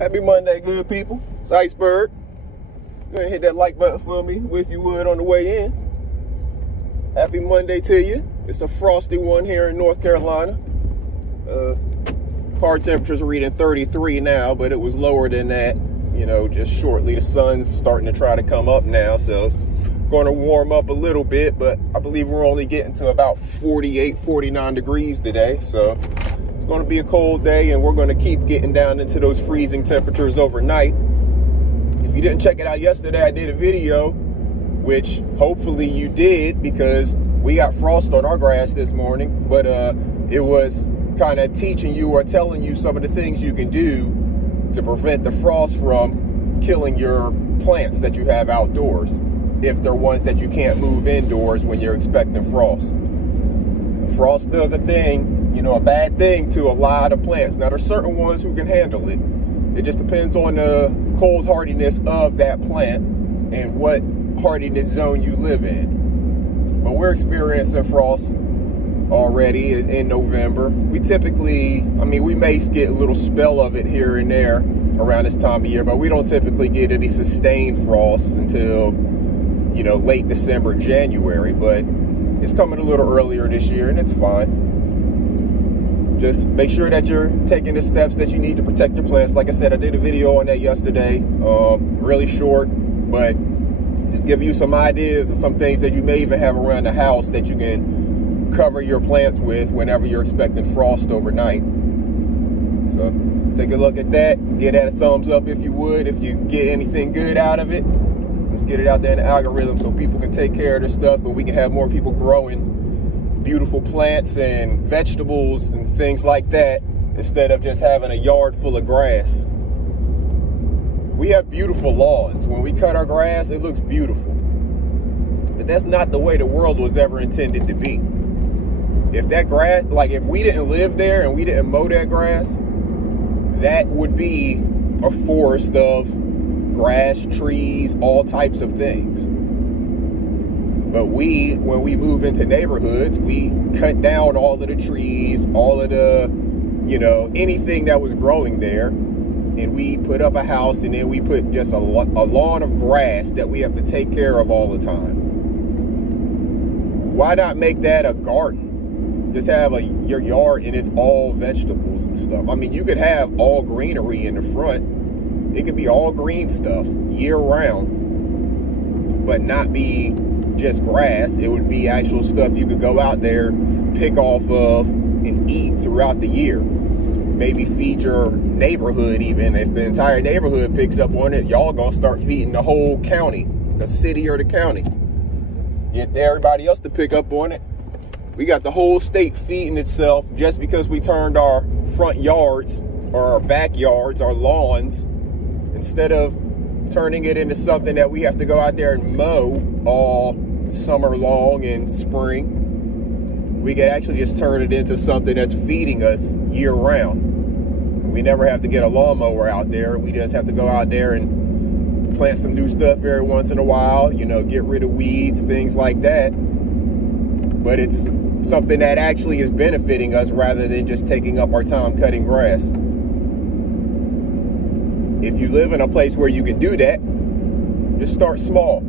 Happy Monday, good people. It's Iceberg. Go ahead and hit that like button for me if you would on the way in. Happy Monday to you. It's a frosty one here in North Carolina. Car temperature's reading 33 now, but it was lower than that, you know, just shortly. The sun's starting to try to come up now, so it's going to warm up a little bit, but I believe we're only getting to about 48, 49 degrees today, so it's going to be a cold day, and we're going to keep getting down into those freezing temperatures overnight. If you didn't check it out yesterday, I did a video, which hopefully you did, because we got frost on our grass this morning, but it was kind of teaching you or telling you some of the things you can do to prevent the frost from killing your plants that you have outdoors, if they're ones that you can't move indoors when you're expecting frost. Frost does a thing, you know, a bad thing to a lot of plants. Now, there's certain ones who can handle it. It just depends on the cold hardiness of that plant and what hardiness zone you live in. But we're experiencing frost already in November. We typically, I mean, we may get a little spell of it here and there around this time of year, but we don't typically get any sustained frost until, you know, late December, January. But it's coming a little earlier this year, and it's fine. Just make sure that you're taking the steps that you need to protect your plants. Like I said, I did a video on that yesterday, really short, but just give you some ideas of some things that you may even have around the house that you can cover your plants with whenever you're expecting frost overnight. So take a look at that. Give that a thumbs up if you would. If you get anything good out of it, let's get it out there in the algorithm so people can take care of their stuff and we can have more people growing beautiful plants and vegetables and things like that, instead of just having a yard full of grass. We have beautiful lawns. When we cut our grass, it looks beautiful. But that's not the way the world was ever intended to be. If that grass, like if we didn't live there and we didn't mow that grass, that would be a forest of grass, trees, all types of things. But when we move into neighborhoods, we cut down all of the trees, all of the, you know, anything that was growing there. And we put up a house, and then we put just a lawn of grass that we have to take care of all the time. Why not make that a garden? Just have your yard and it's all vegetables and stuff. I mean, you could have all greenery in the front. It could be all green stuff year round, but not be just grass. It would be actual stuff you could go out there, pick off of, and eat throughout the year. Maybe feed your neighborhood even. If the entire neighborhood picks up on it, y'all gonna start feeding the whole county, the city or the county. Get everybody else to pick up on it. We got the whole state feeding itself just because we turned our front yards or our backyards, our lawns, instead of turning it into something that we have to go out there and mow all summer long and spring. We could actually just turn it into something that's feeding us year round. We never have to get a lawnmower out there. We just have to go out there and plant some new stuff every once in a while, you know, get rid of weeds, things like that. But it's something that actually is benefiting us rather than just taking up our time cutting grass. If you live in a place where you can do that, just start small.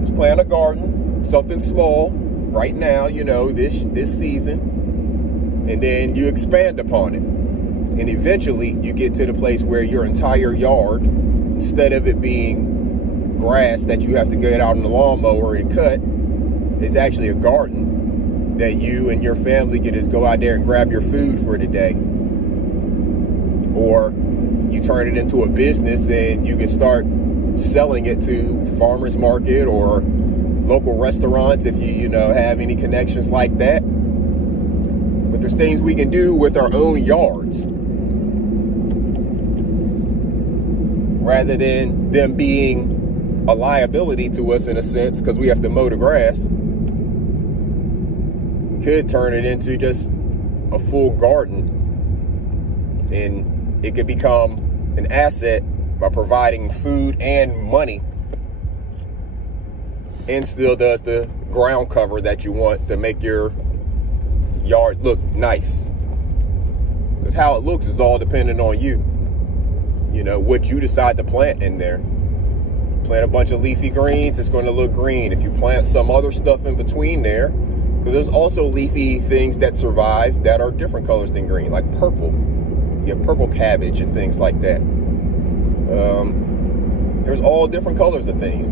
Just plant a garden, something small right now, you know, this season, and then you expand upon it. And eventually you get to the place where your entire yard, instead of it being grass that you have to get out on the lawnmower and cut, it's actually a garden that you and your family can just go out there and grab your food for the day. Or you turn it into a business and you can start selling it to farmers market or local restaurants if you know, have any connections like that. But there's things we can do with our own yards rather than them being a liability to us in a sense because we have to mow the grass. We could turn it into just a full garden, and it could become an asset by providing food and money, and still does the ground cover that you want to make your yard look nice. Because how it looks is all dependent on you. you know, what you decide to plant in there. Plant a bunch of leafy greens, it's going to look green. If you plant some other stuff in between there, because there's also leafy things that survive that are different colors than green, like purple. You have purple cabbage and things like that. There's all different colors of things.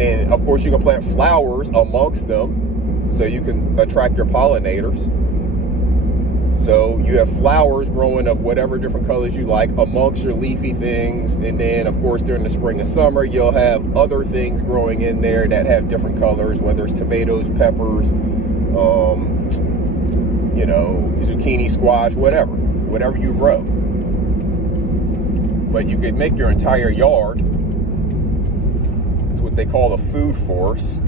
And of course you can plant flowers amongst them so you can attract your pollinators. So you have flowers growing of whatever different colors you like amongst your leafy things. And then of course during the spring and summer, you'll have other things growing in there that have different colors, whether it's tomatoes, peppers, you know, zucchini, squash, whatever you grow. But you could make your entire yard, it's what they call a food forest,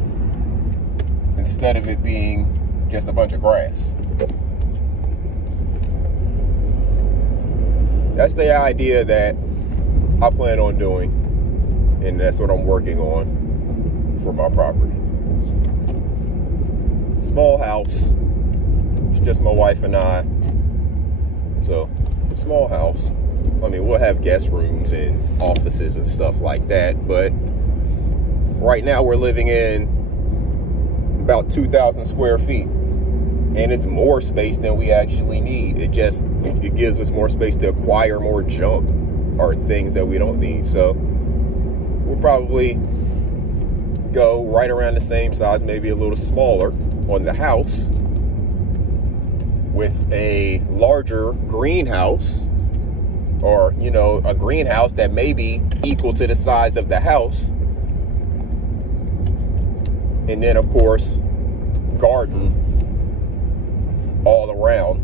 instead of it being just a bunch of grass. That's the idea that I plan on doing, and that's what I'm working on for my property. Small house, it's just my wife and I. So, small house. I mean, we'll have guest rooms and offices and stuff like that, but right now we're living in about 2,000 square feet. And it's more space than we actually need. It gives us more space to acquire more junk or things that we don't need. So we'll probably go right around the same size, maybe a little smaller on the house, with a larger greenhouse, or, you know, a greenhouse that may be equal to the size of the house. And then of course, garden all around,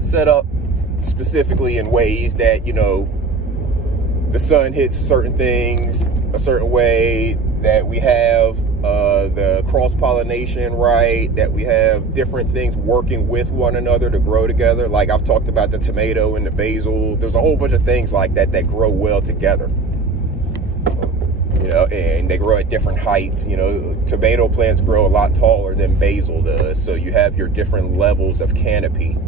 set up specifically in ways that, you know, the sun hits certain things a certain way, that we have the cross-pollination right, that we have different things working with one another to grow together. Like I've talked about the tomato and the basil. There's a whole bunch of things like that that grow well together. You know, and they grow at different heights. You know, tomato plants grow a lot taller than basil does. So you have your different levels of canopy.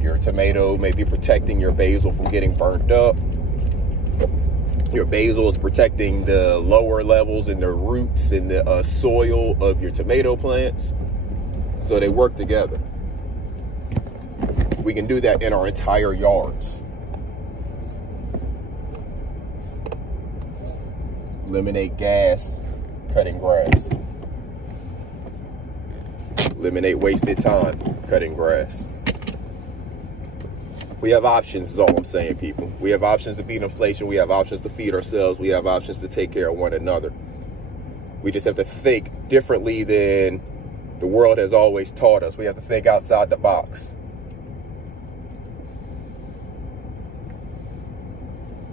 Your tomato may be protecting your basil from getting burnt up. Your basil is protecting the lower levels in the roots and the soil of your tomato plants. So they work together. We can do that in our entire yards. Eliminate gas, cutting grass. Eliminate wasted time, cutting grass. We have options is all I'm saying, people. We have options to beat inflation. We have options to feed ourselves. We have options to take care of one another. We just have to think differently than the world has always taught us. We have to think outside the box.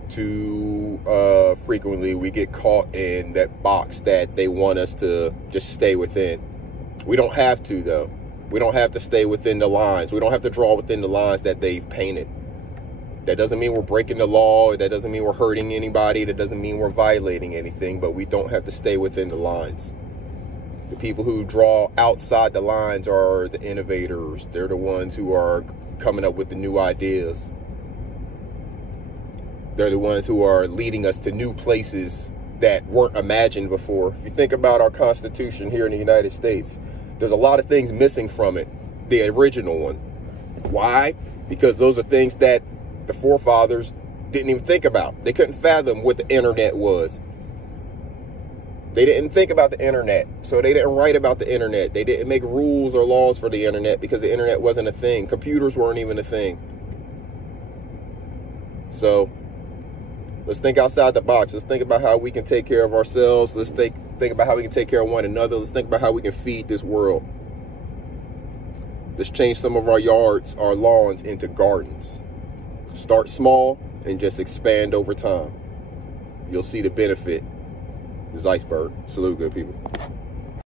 Too frequently we get caught in that box that they want us to just stay within. We don't have to, though. We don't have to stay within the lines. We don't have to draw within the lines that they've painted. That doesn't mean we're breaking the law. That doesn't mean we're hurting anybody. That doesn't mean we're violating anything, but we don't have to stay within the lines. The people who draw outside the lines are the innovators. They're the ones who are coming up with the new ideas. They're the ones who are leading us to new places that weren't imagined before. If you think about our Constitution here in the United States, there's a lot of things missing from it, the original one. Why? Because those are things that the forefathers didn't even think about. They couldn't fathom what the internet was. They didn't think about the internet, so they didn't write about the internet. They didn't make rules or laws for the internet because the internet wasn't a thing. Computers weren't even a thing. So let's think outside the box. Let's think about how we can take care of ourselves. Let's think about how we can take care of one another. Let's think about how we can feed this world. Let's change some of our yards, our lawns, into gardens. Start small and just expand over time. You'll see the benefit. This is Iceberg. Salute, good people.